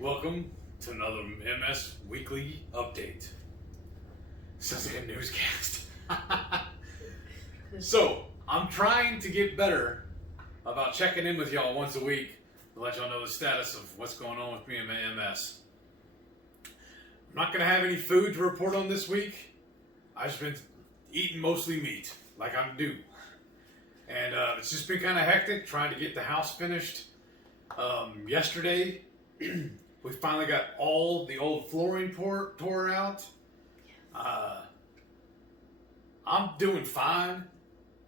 Welcome to another MS Weekly Update. Sounds like a newscast. So, I'm trying to get better about checking in with y'all once a week to let y'all know the status of what's going on with me and my MS. I'm not going to have any food to report on this week. I've just been eating mostly meat, like I'm due. And it's just been kind of hectic trying to get the house finished. Yesterday, we finally got all the old flooring tore out. I'm doing fine.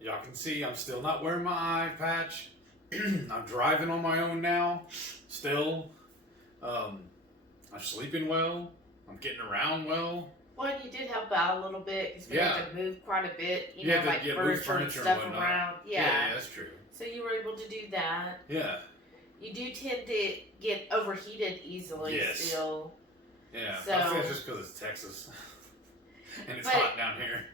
Y'all can see I'm still not wearing my eye patch. I'm driving on my own now, still. I'm sleeping well. I'm getting around well. Well, you did help out a little bit because we had to move quite a bit, like move furniture and stuff around. Yeah, that's true. So you were able to do that. Yeah. You do tend to get overheated easily still. Yeah, so, I think it's just because it's Texas. And it's hot down here.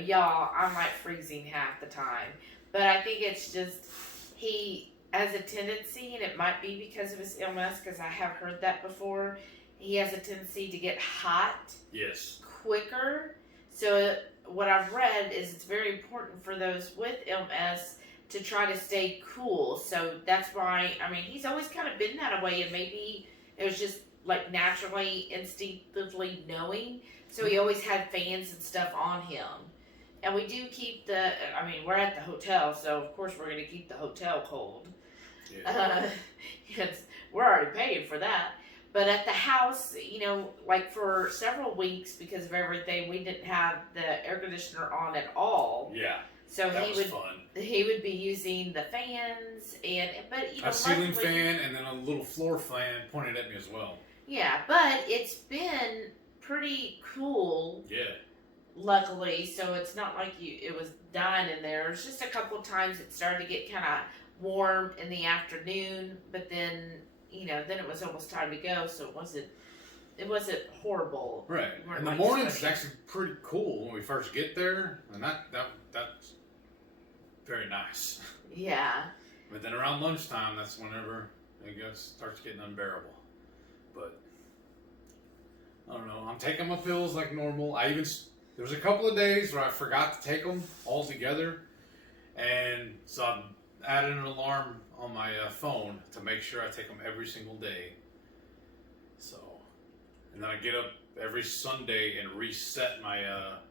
Y'all, I'm like freezing half the time. But I think it's just, he has a tendency, and it might be because of his illness, because I have heard that before, he has a tendency to get hot quicker. So what I've read is it's very important for those with MS to try to stay cool. So that's why, he's always kind of been that way, and maybe it was just like naturally, instinctively knowing. So he always had fans and stuff on him. And we do keep we're at the hotel, so of course we're going to keep the hotel cold. Yeah. We're already paying for that. But at the house, like for several weeks, because of everything, we didn't have the air conditioner on at all. Yeah. So that was fun. He would be using the fans but a ceiling fan and then a little floor fan pointed at me as well. Yeah, but it's been pretty cool. Yeah. Luckily, so it's not like it was dying in there. It's just a couple of times it started to get kind of warm in the afternoon, but then then it was almost time to go, so it wasn't horrible. Right. In the morning it's actually pretty cool when we first get there, and that's very nice. Yeah. But then around lunchtime, that's whenever it starts getting unbearable. But I don't know. I'm taking my pills like normal. There was a couple of days where I forgot to take them all together, and so I added an alarm on my phone to make sure I take them every single day. So, and then I get up every Sunday and reset my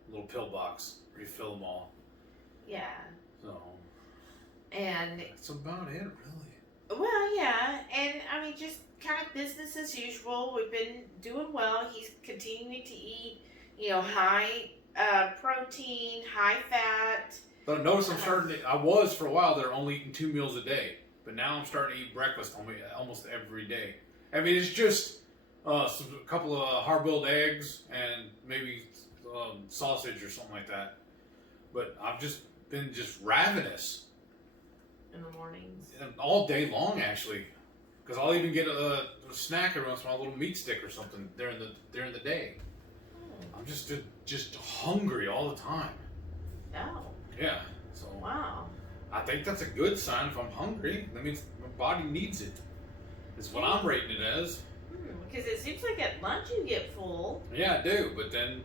little pill box, refill them all. Yeah. So, and that's about it, really. Well, yeah, and just kind of business as usual. We've been doing well. He's continuing to eat, high protein, high fat. But notice I was for a while there only eating 2 meals a day, but now I'm starting to eat breakfast almost every day. It's just a couple of hard-boiled eggs and maybe sausage or something like that. But I've just been ravenous. In the mornings? All day long, actually. Because I'll even get a snack every once in a while, a little meat stick or something during the day. I'm just hungry all the time. Oh. Yeah. So. Wow. I think that's a good sign. If I'm hungry, that means my body needs it. That's what I'm rating it as. Because it seems like at lunch you get full. Yeah, I do. But then.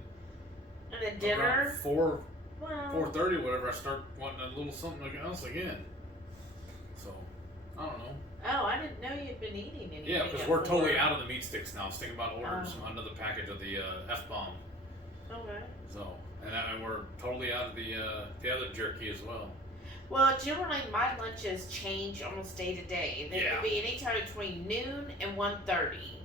And then dinner. 4:30, whatever. I start wanting a little something else again. So, I don't know. Oh, I didn't know you'd been eating anything. Yeah, because we're totally out of the meat sticks now. I was thinking about ordering another package of the F-bomb. Okay. So, and we're totally out of the other jerky as well. Well, generally my lunches change almost day to day. They could be any time between noon and 1:30.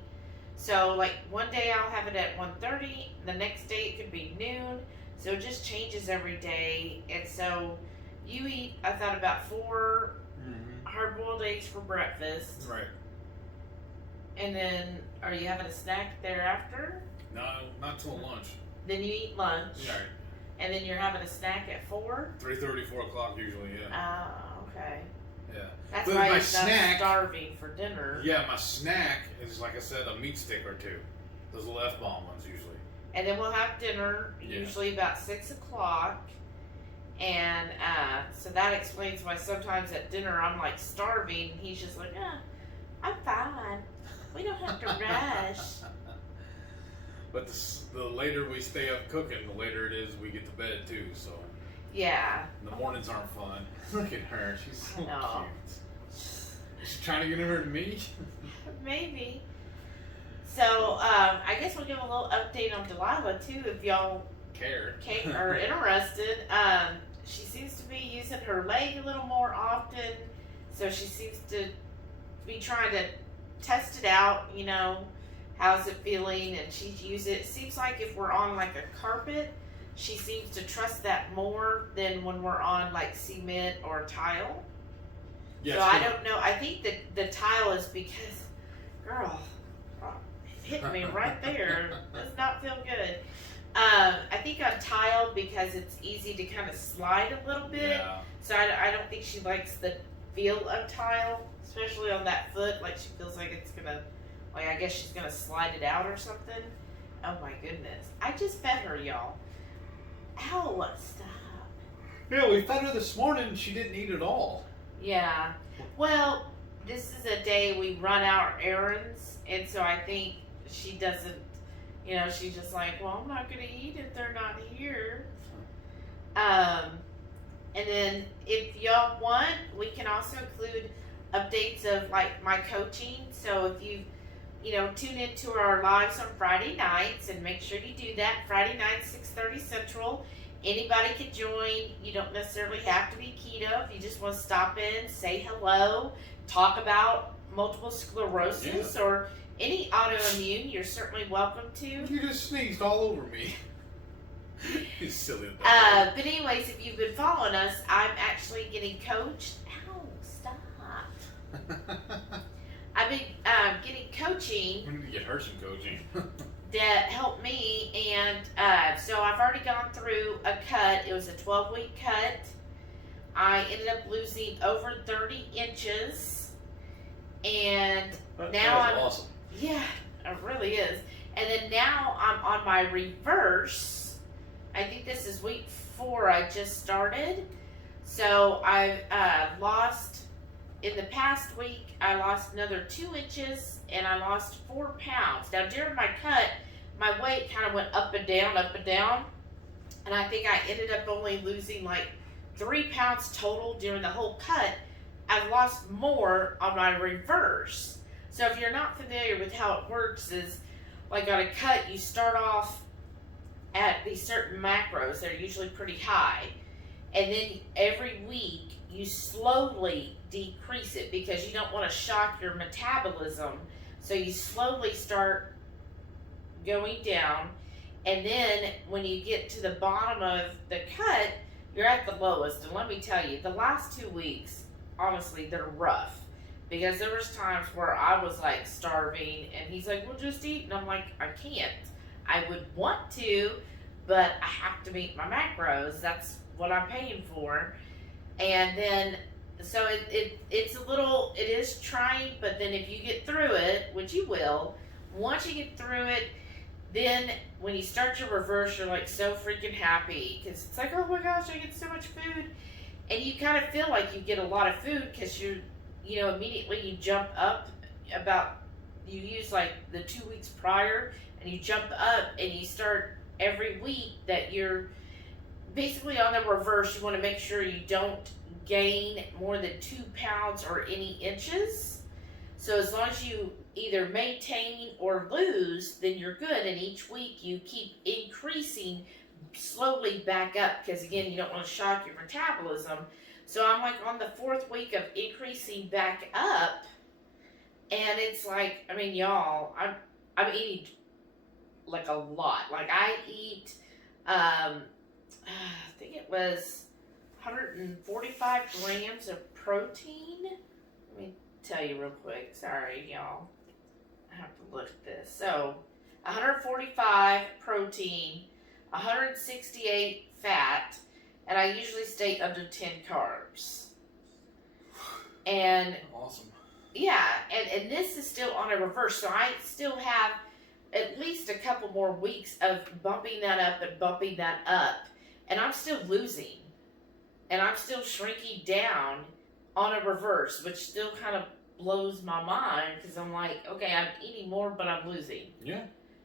So, like one day I'll have it at 1:30. The next day it could be noon. So it just changes every day. And so you eat, I thought, about 4 hard-boiled eggs for breakfast. Right. And then, are you having a snack thereafter? No, not till lunch. Then you eat lunch. Right. And then you're having a snack at 4? 3:30, 4 o'clock usually, yeah. Ah, okay. Yeah. That's why you're not starving for dinner. Yeah, my snack is, like I said, a meat stick or 2. Those little F-bomb ones usually. And then we'll have dinner, usually about 6 o'clock. And so that explains why sometimes at dinner I'm like starving. He's just like, I'm fine. We don't to rush. But the later we stay up cooking, the later it is we get to bed too. So yeah, the mornings aren't fun. Look at her, she's so cute. Is she trying to get her to me? Maybe. So I guess we'll give a little update on Delilah too, if y'all are interested. She seems to be using her leg a little more often, so she seems to be trying to test it out, you know, how's it feeling, and she's used it. It seems like if we're on like a carpet, she seems to trust that more than when we're on like cement or tile. Yes, so I don't know. I think that the tile is because, girl, it hit me right there. Does not feel good. I think on tile because it's easy to kind of slide a little bit. Yeah. So I don't think she likes the feel of tile, especially on that foot. Like she feels like it's gonna, like I guess she's gonna slide it out or something. Oh my goodness! I just fed her, y'all. Ow! Stop. Yeah, we fed her this morning and she didn't eat at all. Yeah. Well, this is a day we run our errands, and so I think she doesn't. You know, she's just like, well, I'm not going to eat if they're not here. And then if y'all want, we can also include updates of like my coaching. So if you know, tune into our lives on Friday nights, and make sure you do that. Friday nights, 6:30 Central. Anybody can join. You don't necessarily have to be keto. If you just want to stop in, say hello, talk about multiple sclerosis or any autoimmune, you're certainly welcome to. You just sneezed all over me. You silly. But anyways, if you've been following us, I'm actually getting coached. Ow, stop. I've been getting coaching. We need to get her some coaching. That helped me, and so I've already gone through a cut. It was a 12-week cut. I ended up losing over 30 inches, and now I'm awesome. Yeah, it really is. And then now I'm on my reverse. I think this is week 4 I just started. So I've lost, in the past week, I lost another 2 inches and I lost 4 pounds. Now during my cut, my weight kind of went up and down, up and down. And I think I ended up only losing like 3 pounds total during the whole cut. I've lost more on my reverse. So if you're not familiar with how it works, is like on a cut, you start off at these certain macros. They're usually pretty high. And then every week, you slowly decrease it because you don't want to shock your metabolism. So you slowly start going down. And then when you get to the bottom of the cut, you're at the lowest. And let me tell you, the last 2 weeks, honestly, they're rough. Because there was times where I was like starving and he's like, well, just eat. And I'm like, I can't. I would want to, but I have to meet my macros. That's what I'm paying for. And then, so it's a little, it is trying, but then if you get through it, which you will, once you get through it, then when you start your reverse, you're like so freaking happy. Because it's like, oh my gosh, I get so much food. And you kind of feel like you get a lot of food because you know, immediately you jump up you use like the 2 weeks prior, and you jump up and you start every week that you're basically on the reverse. You want to make sure you don't gain more than 2 pounds or any inches. So as long as you either maintain or lose, then you're good. And each week you keep increasing slowly back up because, again, you don't want to shock your metabolism. So I'm like on the 4th week of increasing back up, and it's like, I mean, y'all, I'm eating like a lot. Like I eat, I think it was 145 grams of protein. Let me tell you real quick. Sorry, y'all. I have to look at this. So 145 protein, 168 fat, and I usually stay under 10 carbs. And awesome. Yeah, and this is still on a reverse, so I still have at least a couple more weeks of bumping that up and bumping that up, and I'm still losing, and I'm still shrinking down on a reverse, which still kind of blows my mind because I'm like, okay, I'm eating more, but I'm losing. Yeah.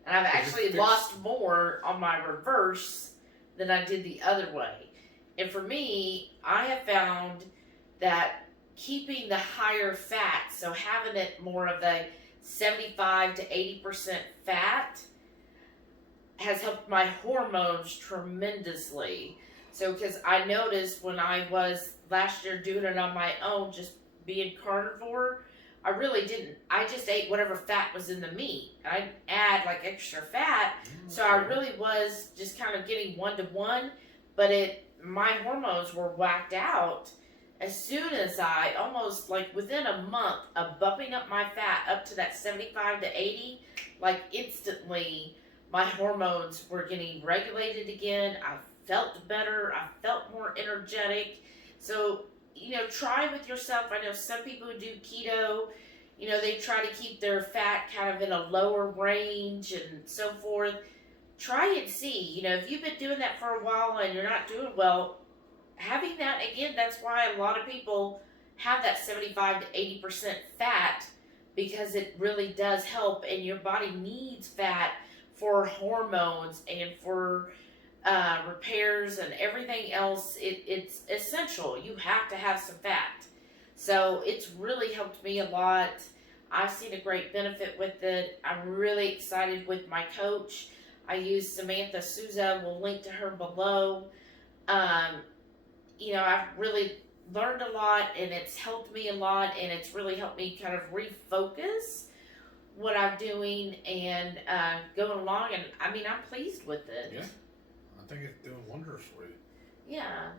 And I've actually lost more on my reverse than I did the other way. And for me, I have found that keeping the higher fat, so having it more of the 75 to 80% fat, has helped my hormones tremendously. So, because I noticed when I was last year doing it on my own, just being carnivore, I really didn't. I just ate whatever fat was in the meat. I didn't add like extra fat. So I really was just kind of getting 1-to-1, but my hormones were whacked out as soon as I, almost like within a month of bumping up my fat up to that 75 to 80, like instantly my hormones were getting regulated again. I felt better. I felt more energetic. So, try with yourself. I know some people who do keto, they try to keep their fat kind of in a lower range and so forth. Try and see. If you've been doing that for a while and you're not doing well, having that, again, that's why a lot of people have that 75 to 80% fat, because it really does help, and your body needs fat for hormones and for repairs and everything else. It's essential. You have to have some fat. So it's really helped me a lot. I've seen a great benefit with it. I'm really excited with my coach. I use Samantha Souza. We'll link to her below. I've really learned a lot, and it's helped me a lot, and it's really helped me kind of refocus what I'm doing and going along. And I'm pleased with it. Yeah, I think it's doing wonders for you. Yeah.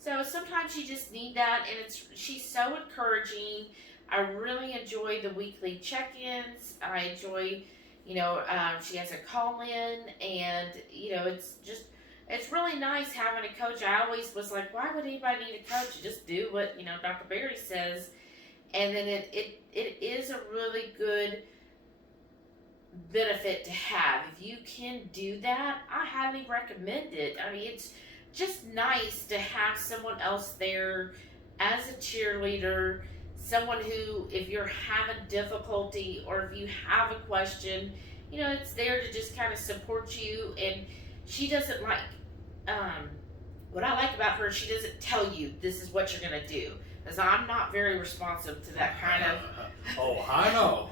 So sometimes you just need that, and she's so encouraging. I really enjoy the weekly check-ins. I enjoy, she has a call-in, and, it's really nice having a coach. I always was like, why would anybody need a coach? Just do what, Dr. Berry says. And then it is a really good benefit to have. If you can do that, I highly recommend it. It's just nice to have someone else there as a cheerleader, someone who, if you're having difficulty or if you have a question, it's there to just kind of support you. And she doesn't what I like about her, she doesn't tell you this is what you're going to do. Because I'm not very responsive to that kind of... Oh, I know.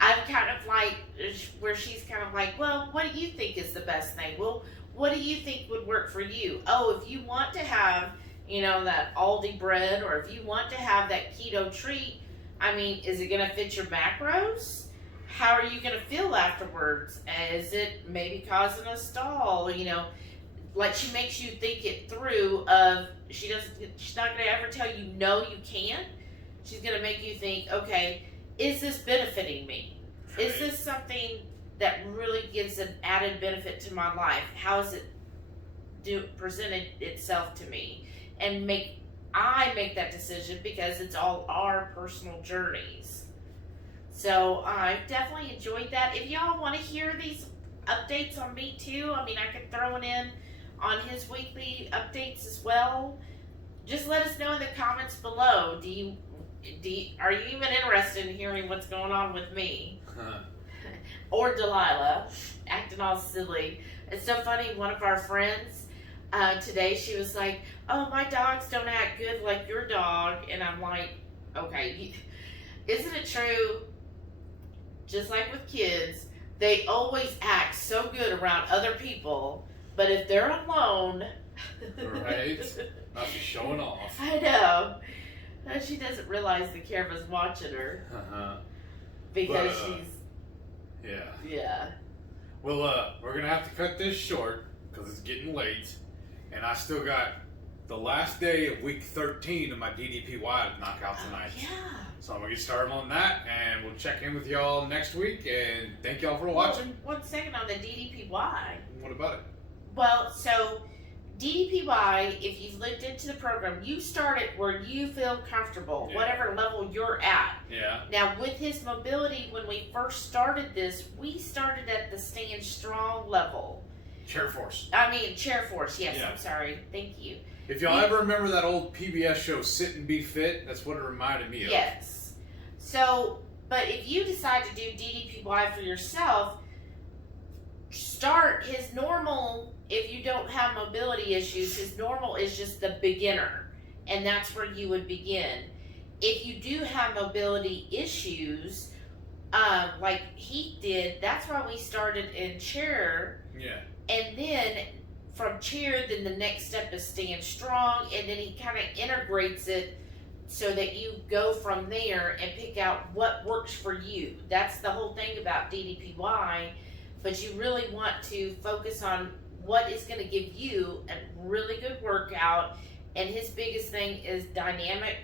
I'm kind of like, where she's kind of like, well, what do you think is the best thing? Well, what do you think would work for you? Oh, if you want to have, that Aldi bread, or if you want to have that keto treat, is it going to fit your macros? How are you going to feel afterwards? Is it maybe causing a stall? Like, she makes you think it through of, she's not going to ever tell you, no, you can't. She's going to make you think, okay, is this benefiting me? Right. Is this something that really gives an added benefit to my life? How is it presented itself to me? And I make that decision, because it's all our personal journeys. So I've definitely enjoyed that. If y'all want to hear these updates on me too, I could throw it in on his weekly updates as well. Just let us know in the comments below. Are you even interested in hearing what's going on with me? Or Delilah, acting all silly. It's so funny, one of our friends, today she was like, oh, my dogs don't act good like your dog. And I'm like, okay, isn't it true? Just like with kids, they always act so good around other people, but if they're alone... Right. Not showing off. I know. She doesn't realize the camera's watching her. Because she's... Yeah. Well, we're going to have to cut this short, because it's getting late. And I still got the last day of week 13 of my DDPY to knock out tonight. Yeah. So I'm going to get started on that, and we'll check in with y'all next week. And thank y'all for watching. 1 second on the DDPY. What about it? Well, so DDPY, if you've looked into the program, you start it where you feel comfortable, whatever level you're at. Yeah. Now, with his mobility, when we first started this, we started at the stand strong level. Chair force. Chair force, yes, yeah. I'm sorry. Thank you. If y'all ever remember that old PBS show, Sit and Be Fit, that's what it reminded me of. Yes. So, but if you decide to do DDPY for yourself, start his normal. If you don't have mobility issues, his normal is just the beginner, and that's where you would begin. If you do have mobility issues, like Heath did, that's why we started in chair. Yeah. And then from chair, then the next step is stand strong, and then he kind of integrates it so that you go from there and pick out what works for you. That's the whole thing about DDPY, but you really want to focus on what is going to give you a really good workout, and his biggest thing is dynamic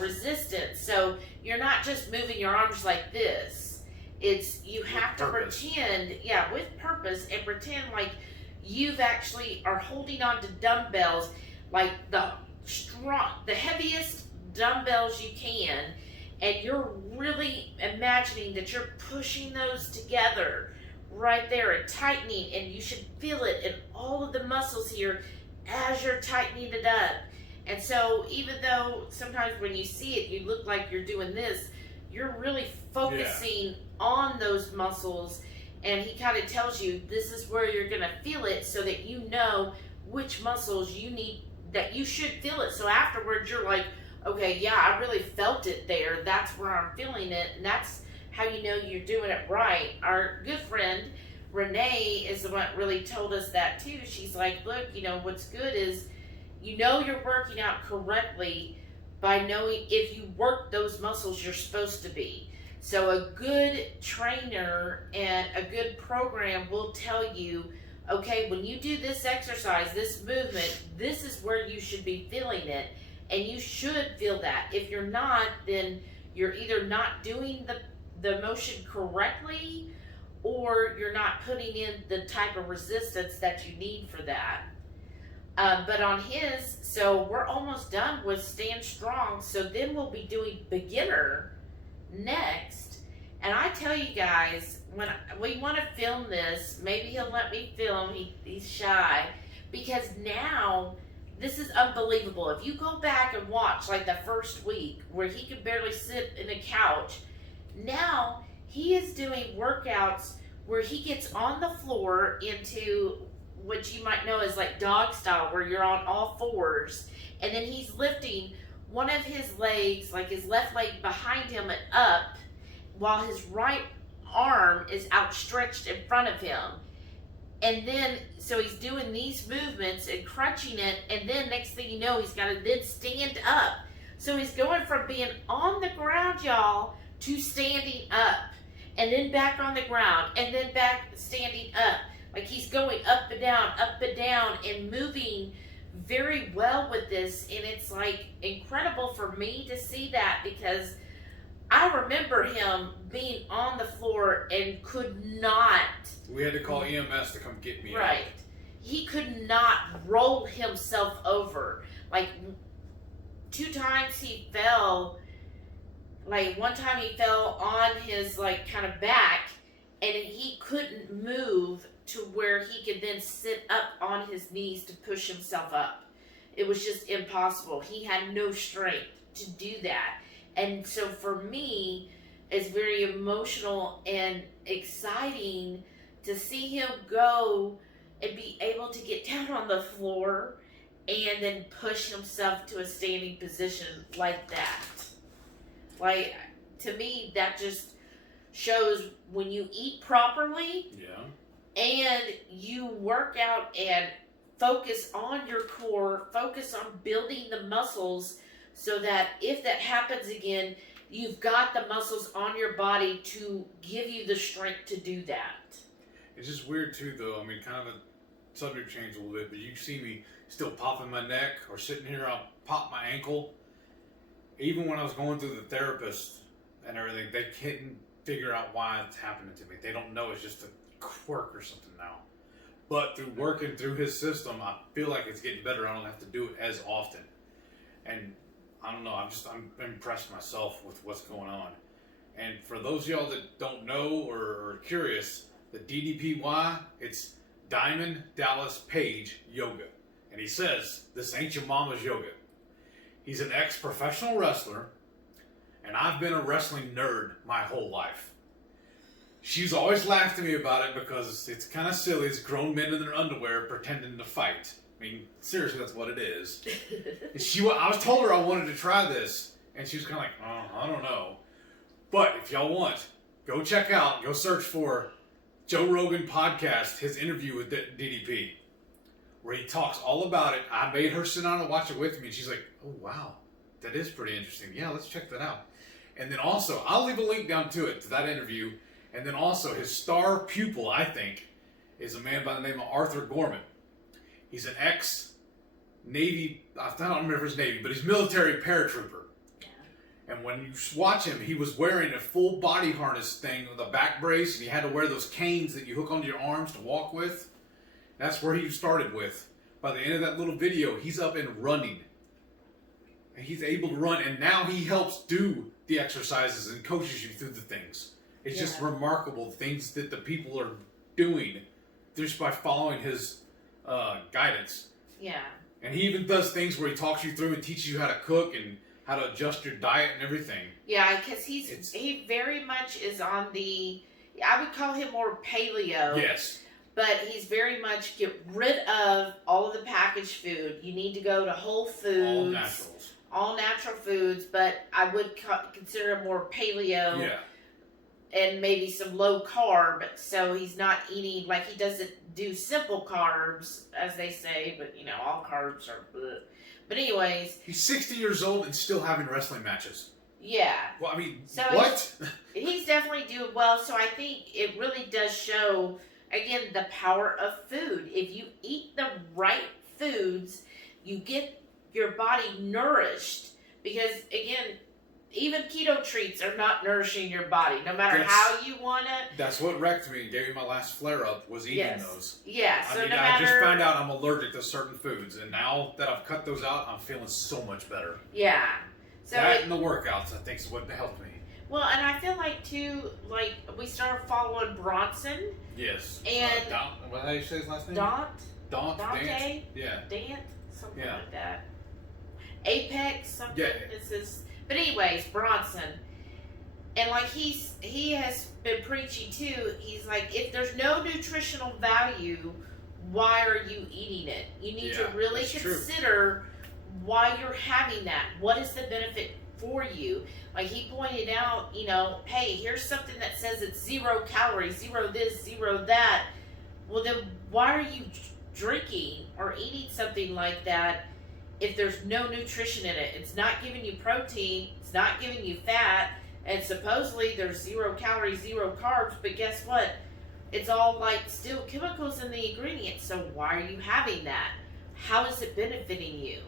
resistance. So you're not just moving your arms like this. It's you have to pretend, with purpose, and pretend like you've actually are holding on to dumbbells, like the heaviest dumbbells you can, and you're really imagining that you're pushing those together right there and tightening, and you should feel it in all of the muscles here as you're tightening it up. And so even though sometimes when you see it you look like you're doing this, you're really focusing on those muscles, and he kind of tells you this is where you're going to feel it so that you know which muscles you need, that you should feel it. So afterwards you're like, okay, yeah, I really felt it there. That's where I'm feeling it, and that's how you know you're doing it right. Our good friend Renee is the one that really told us that too. She's like, look, what's good is you're working out correctly by knowing if you work those muscles you're supposed to be. So a good trainer and a good program will tell you, okay, when you do this exercise, this movement, this is where you should be feeling it, and you should feel that. If you're not, then you're either not doing the motion correctly, or you're not putting in the type of resistance that you need for that. But on his, so we're almost done with stand strong, so then we'll be doing beginner next. And I tell you guys, when we want to film this, maybe he'll let me film, he's shy, because now this is unbelievable. If you go back and watch like the first week where he could barely sit in a couch, now he is doing workouts where he gets on the floor into what you might know as like dog style, where you're on all fours, and then he's lifting one of his legs, like his left leg behind him and up, while his right arm is outstretched in front of him. And then, so he's doing these movements and crunching it, and then next thing you know, he's got to then stand up. So he's going from being on the ground, y'all, to standing up, and then back on the ground, and then back standing up. Like he's going up and down, and moving very well with this. And it's like incredible for me to see that, because I remember him being on the floor and could not. We had to call EMS to come get me. Right. Out. He could not roll himself over. Like 2 times he fell. Like one time he fell on his like kind of back, and he couldn't move to where he could then sit up on his knees to push himself up. It was just impossible. He had no strength to do that. And so for me, it's very emotional and exciting to see him go and be able to get down on the floor and then push himself to a standing position like that. Like, to me, that just shows when you eat properly, and you work out and focus on your core, focus on building the muscles, so that if that happens again, you've got the muscles on your body to give you the strength to do that. It's just weird too, though. I mean, kind of a subject change a little bit, but you see me still popping my neck, or sitting here, I'll pop my ankle. Even when I was going through the therapist and everything, they couldn't figure out why it's happening to me. They don't know, it's just a quirk or something now. But through working through his system, I feel like it's getting better. I don't have to do it as often. And I don't know, I'm impressed myself with what's going on. And for those of y'all that don't know or are curious, the DDPY, it's Diamond Dallas Page Yoga. And he says, this ain't your mama's yoga. He's an ex-professional wrestler, And I've been a wrestling nerd my whole life. She's always laughed at me about it because it's kind of silly. It's grown men in their underwear pretending to fight. I mean, seriously, that's what it is. I was told her I wanted to try this, and she was kind of like, oh, I don't know. But if y'all want, go search for Joe Rogan podcast, his interview with DDP, where he talks all about it. I made her sit down and watch it with me, and she's like, oh, wow, that is pretty interesting. Yeah, let's check that out. And then also, I'll leave a link down to that interview. And then also, his star pupil, I think, is a man by the name of Arthur Gorman. He's an ex-Navy, I don't remember his Navy, but he's military paratrooper. Yeah. And when you watch him, he was wearing a full body harness thing with a back brace, and he had to wear those canes that you hook onto your arms to walk with. That's where he started with. By the end of that little video, he's up and running. And he's able to run, and now he helps do the exercises and coaches you through the things. It's just remarkable things that the people are doing just by following his guidance. Yeah. And he even does things where he talks you through and teaches you how to cook and how to adjust your diet and everything. Yeah, because he very much is on the, I would call him more paleo. Yes. But he's very much get rid of all of the packaged food. You need to go to Whole Foods. All naturals. All natural foods, but I would consider him more paleo. Yeah. And maybe some low carb, so he's not eating, like he doesn't do simple carbs, as they say, but you know, all carbs are bleh. But anyways. He's 60 years old and still having wrestling matches. Yeah. Well, I mean, so what? He's definitely doing well, so I think it really does show, again, the power of food. If you eat the right foods, you get your body nourished, because again, even keto treats are not nourishing your body, no matter how you want it. That's what wrecked me and gave me my last flare-up, was eating those. Yeah, so I just found out I'm allergic to certain foods, and now that I've cut those out, I'm feeling so much better. Yeah. So that and the workouts, I think, is what helped me. Well, and I feel like, too, like, we started following Bronson. Yes. And how do you say his last name? Dante? Yeah. Dant? Something like that. Apex? Something. Yeah. It's his... But anyways, Bronson, and like he has been preaching too, he's like, if there's no nutritional value, why are you eating it? You need to really consider why you're having that. What is the benefit for you? Like he pointed out, you know, hey, here's something that says it's 0 calories, 0 this, 0 that. Well, then why are you drinking or eating something like that if there's no nutrition in it? It's not giving you protein, it's not giving you fat, and supposedly there's 0 calories, 0 carbs, but guess what? It's all like still chemicals in the ingredients, so why are you having that? How is it benefiting you?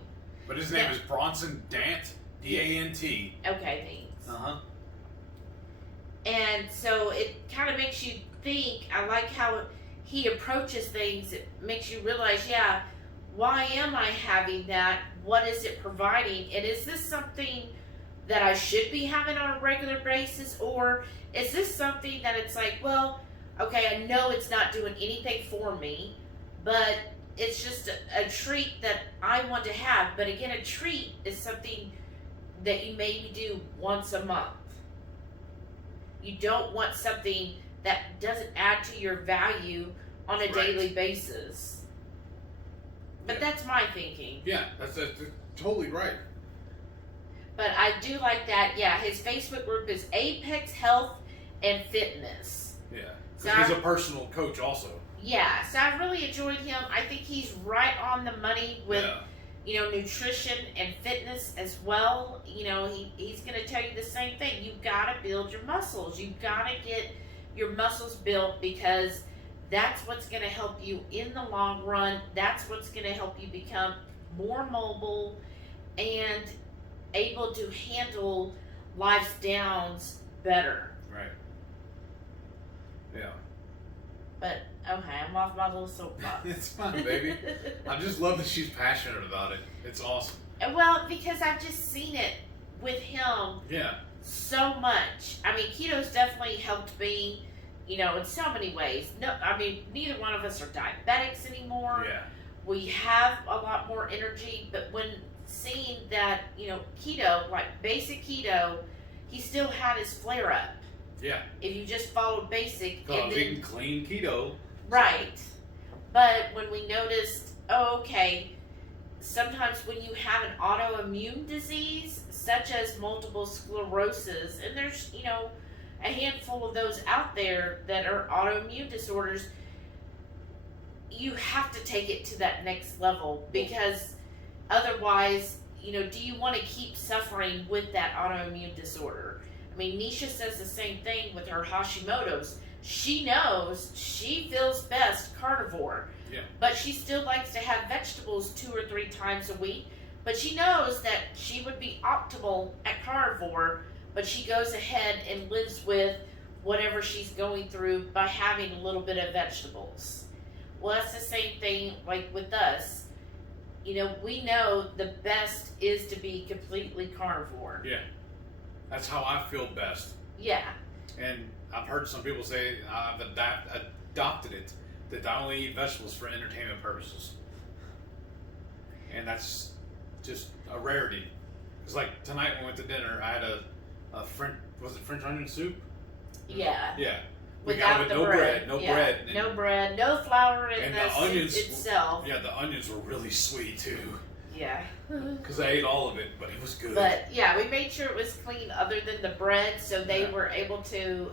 But his name is Bronson Dant, D-A-N-T. Okay, thanks. Uh-huh. And so it kind of makes you think. I like how he approaches things. It makes you realize, why am I having that? What is it providing? And is this something that I should be having on a regular basis? Or is this something that it's like, well, okay, I know it's not doing anything for me, but it's just a treat that I want to have. But again, a treat is something that you maybe do once a month. You don't want something that doesn't add to your value on a daily basis. But that's my thinking. Yeah, that's totally right. But I do like that. Yeah, his Facebook group is Apex Health and Fitness. Yeah, because he's a personal coach also. Yeah, so I really enjoyed him. I think he's right on the money with, nutrition and fitness as well. You know, he's going to tell you the same thing. You've got to build your muscles. You've got to get your muscles built, because that's what's going to help you in the long run. That's what's going to help you become more mobile and able to handle life's downs better. Right. Yeah. But, okay, I'm off my little soapbox. It's fine, baby. I just love that she's passionate about it. It's awesome. Well, because I've just seen it with him so much. I mean, keto's definitely helped me, in so many ways. No, I mean, neither one of us are diabetics anymore. Yeah. We have a lot more energy, but when seeing that, keto, like basic keto, he still had his flare up. Yeah. If you just followed basic. Because I was eating clean keto. Right. But when we noticed, okay, sometimes when you have an autoimmune disease, such as multiple sclerosis, and there's, a handful of those out there that are autoimmune disorders, you have to take it to that next level, because otherwise, do you want to keep suffering with that autoimmune disorder? I mean, Nisha says the same thing with her Hashimoto's. She knows she feels best carnivore, but she still likes to have vegetables 2 or 3 times a week. But she knows that she would be optimal at carnivore, but she goes ahead and lives with whatever she's going through by having a little bit of vegetables. Well, that's the same thing like with us. We know the best is to be completely carnivore. Yeah. That's how I feel best. Yeah. And I've heard some people say I've adopted it, that I only eat vegetables for entertainment purposes. And that's just a rarity. Because like tonight when we went to dinner, I had a French onion soup? Yeah. Yeah. We got it with no bread. No bread, no flour in the onions soup itself. Yeah, the onions were really sweet too. Yeah. Because I ate all of it, but it was good. But yeah, we made sure it was clean other than the bread, so they were able to,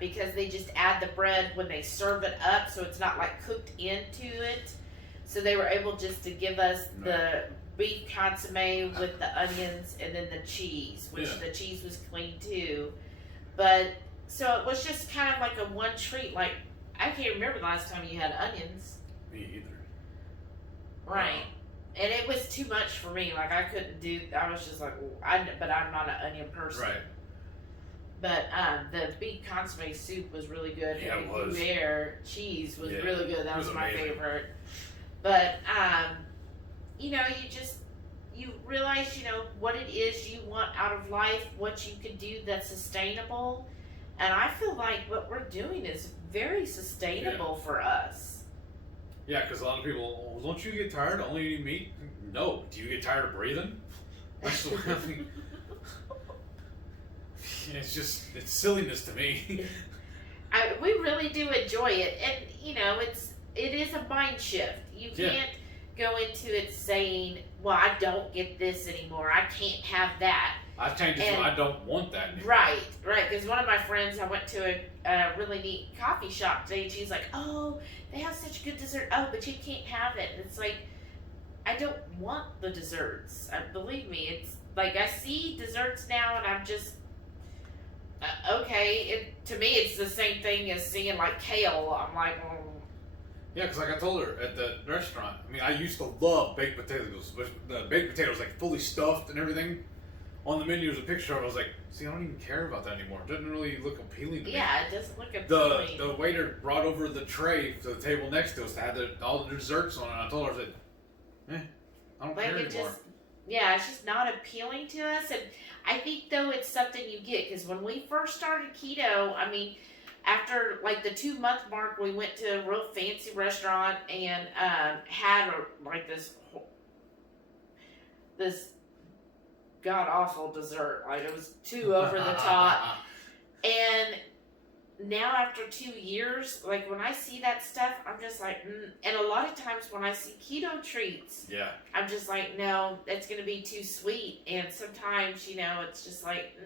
because they just add the bread when they serve it up, so it's not like cooked into it. So they were able just to give us the beef consomme with the onions and then the cheese, which the cheese was clean too. But so it was just kind of like a one treat. Like, I can't remember the last time you had onions. Me either. Right. And it was too much for me. Like, I couldn't do, I was just like, but I'm not an onion person. Right. But the beef consomme soup was really good. Yeah, and it was. the Gruyere cheese was really good. That was my amazing. favorite. But, you realize, what it is you want out of life, what you can do that's sustainable. And I feel like what we're doing is very sustainable for us. Yeah, because a lot of people, well, don't you get tired of only eating meat? No. Do you get tired of breathing? That's the way I think. It's silliness to me. We really do enjoy it. And, it is a mind shift. You can't go into it saying, well, I don't get this anymore. I can't have that. I've changed it so I don't want that anymore. Right. Because one of my friends, I went to a really neat coffee shop today, and she's like, oh, they have such good dessert. Oh, but you can't have it. And it's like, I don't want the desserts. Believe me, it's like I see desserts now, and I'm just, okay. To me, it's the same thing as seeing like kale. I'm like, well, yeah, because like I told her at the restaurant, I mean, I used to love baked potatoes, but the baked potatoes like fully stuffed and everything. On the menu was a picture of it. I was like, see, I don't even care about that anymore. It doesn't really look appealing to me. Yeah, it doesn't look appealing. The waiter brought over the tray to the table next to us that had all the desserts on it. And I told her, I said, I don't care anymore. It's just not appealing to us. And I think, though, it's something you get. Because when we first started keto, I mean, after like the 2-month mark, we went to a real fancy restaurant and had this god awful dessert. Like, it was too over the top. And now after 2 years, like when I see that stuff, I'm just like, and a lot of times when I see keto treats, I'm just like, no, that's gonna be too sweet. And sometimes, it's just like,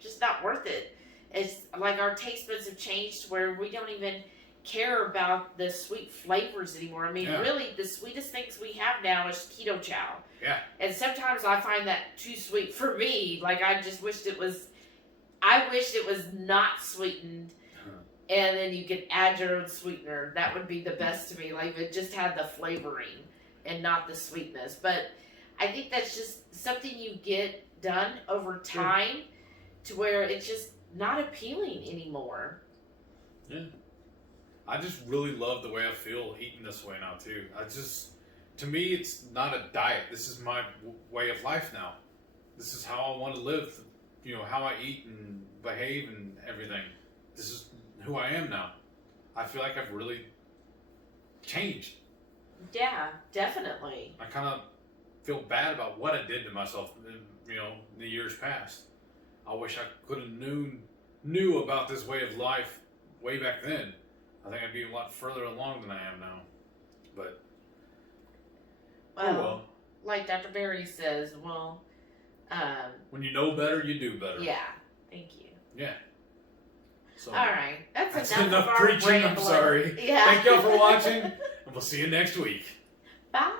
just not worth it. It's like our taste buds have changed where we don't even care about the sweet flavors anymore. I mean, really, the sweetest things we have now is Ketochow. Yeah. And sometimes I find that too sweet for me. Like, I just wished it was not sweetened. And then you could add your own sweetener. That would be the best to me. Like, if it just had the flavoring and not the sweetness. But I think that's just something you get done over time to where it's just not appealing anymore. Yeah. I just really love the way I feel eating this way now, too. To me, it's not a diet. This is my way of life now. This is how I want to live, how I eat and behave and everything. This is who I am now. I feel like I've really changed. Yeah, definitely. I kind of feel bad about what I did to myself, in the years past. I wish I could have knew about this way of life way back then. I think I'd be a lot further along than I am now. But well, like Dr. Barry says, when you know better, you do better. Yeah. Thank you. Yeah. So, all right. That's enough of our preaching. rambling. I'm sorry. Yeah. Thank y'all for watching, and we'll see you next week. Bye.